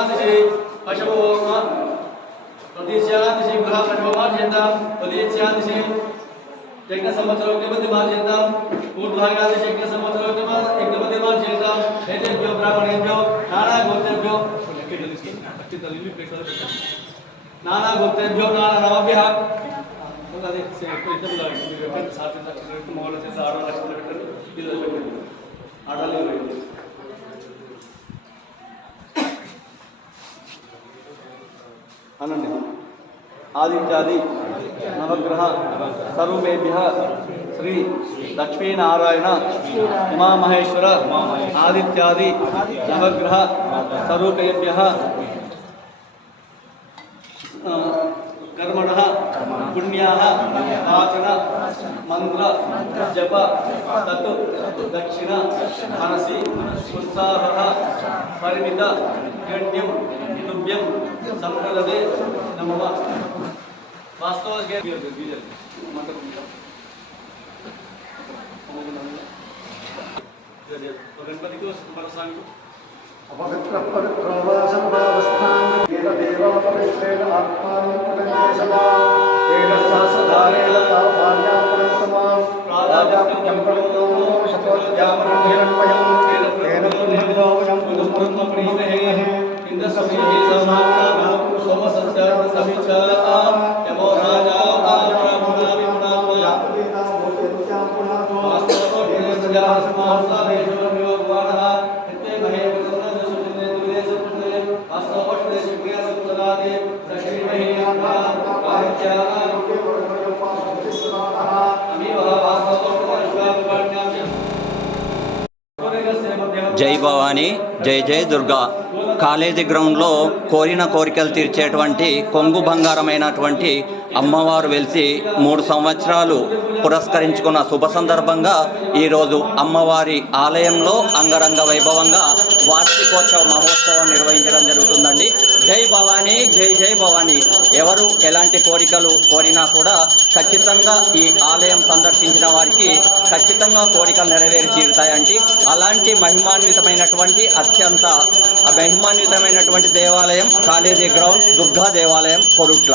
तदीच्यादिशि पशवोमा तदीच्यादिशि गृहपशवमार्जयन्तां तदीच्यादिशि यज्ञसंवत्सरोग्यमतिमार्जयन्तां ऊर्ध्वागादिशि यज्ञसंवत्सरोग्यमतिमार्जयन्तां एतेभ्यो ब्राह्मणेभ्यो नानागोत्रेभ्यो नानागोत्रेभ्यो नानानामभ्यः अदे से इदं लागे साथ मोहल्ला से आड़ा लक्षण పెట్టారు ఇది పెట్టారు ఆడాలి अनन्य आदित्यादि नवग्रह स्वरूपेभ्यः श्री लक्ष्मीनारायण उमामहेश्वर आदित्यादि नवग्रह स्वरूपेभ्यः कर्मणः पुण्याः वाचन मंत्र जप तत् दक्षिण मनसि उत्साहः परिमित गण्यं तुभ्यं संप्रददे नमः वास्तव गणपति को बरसाने अपवित्र पवित्रवासनावस्थान येन देवपवित्रेण आत्मानं पुनर्जसमा येन सहस्रधारेण तापार्यापणस्तमां प्रादाप्यं प्रवतो शतोद्यामरणिरण्मयं येन पुण्यविदोवयं पुष्पप्रीमहे इन्द्रसमेहि समाना सोमसंस्कार समिच्छा यमो राजा आप्रभुना विमुनामया वेदा भूतेत्यां पुनातो वास्तवो हिरण्यजा समाहसा भेषो वाणः इत्ते महे జై భవానీ జై జై దుర్గా కాలేజీ గ్రౌండ్లో కోరిన కోరికలు తీర్చేటువంటి కొంగు బంగారమైనటువంటి అమ్మవారు వెలిసి 3 సంవత్సరాలు పురస్కరించుకున్న శుభ సందర్భంగా ఈరోజు అమ్మవారి ఆలయంలో అంగరంగ వైభవంగా వార్షికోత్సవ మహోత్సవం నిర్వహించడం జరుగుతుందండి. జై భవానీ జై జై భవానీ. ఎవరు ఎలాంటి కోరికలు కోరినా కూడా ఖచ్చితంగా ఈ ఆలయం సందర్శించిన వారికి ఖచ్చితంగా కోరికలు నెరవేరి తీరుతాయండి. అలాంటి మహిమాన్వితమైనటువంటి అత్యంత మహిమాన్వితమైనటువంటి దేవాలయం కాలేజీ గ్రౌండ్ దుర్గా దేవాలయం కొరుట్ల.